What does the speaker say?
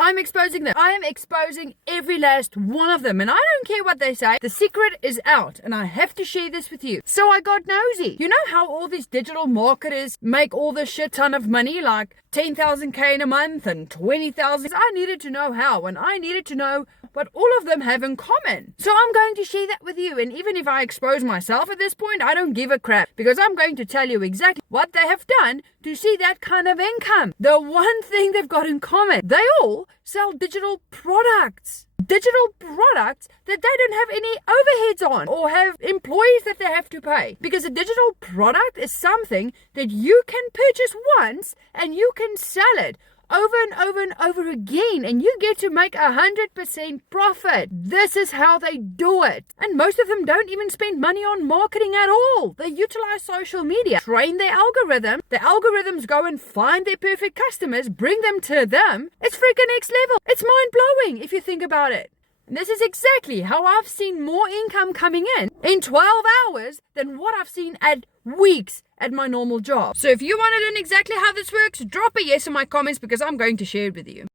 I'm exposing them. I am exposing every last one of them, and I don't care what they say. The secret is out, and I have to share this with you. So I got nosy. You know how all these digital marketers make all this shit ton of money, like 10,000K in a month and 20,000? I needed to know how, and I needed to know what all of them have in common. So I'm going to share that with you, and even if I expose myself at this point, I don't give a crap, because I'm going to tell you exactly what they have done to see that kind of income. The one thing they've got in common, they all sell digital products. Digital products that they don't have any overheads on or have employees that they have to pay. Because a digital product is something that you can purchase once and you can sell it over and over and over again, and you get to make 100% profit. This is how they do it. And most of them don't even spend money on marketing at all. They utilize social media, train their algorithm. The algorithms go and find their perfect customers, bring them to them. It's freaking next level. It's mind-blowing if you think about it. And this is exactly how I've seen more income coming in 12 hours than what I've seen at weeks at my normal job. So if you want to learn exactly how this works, drop a yes in my comments, because I'm going to share it with you.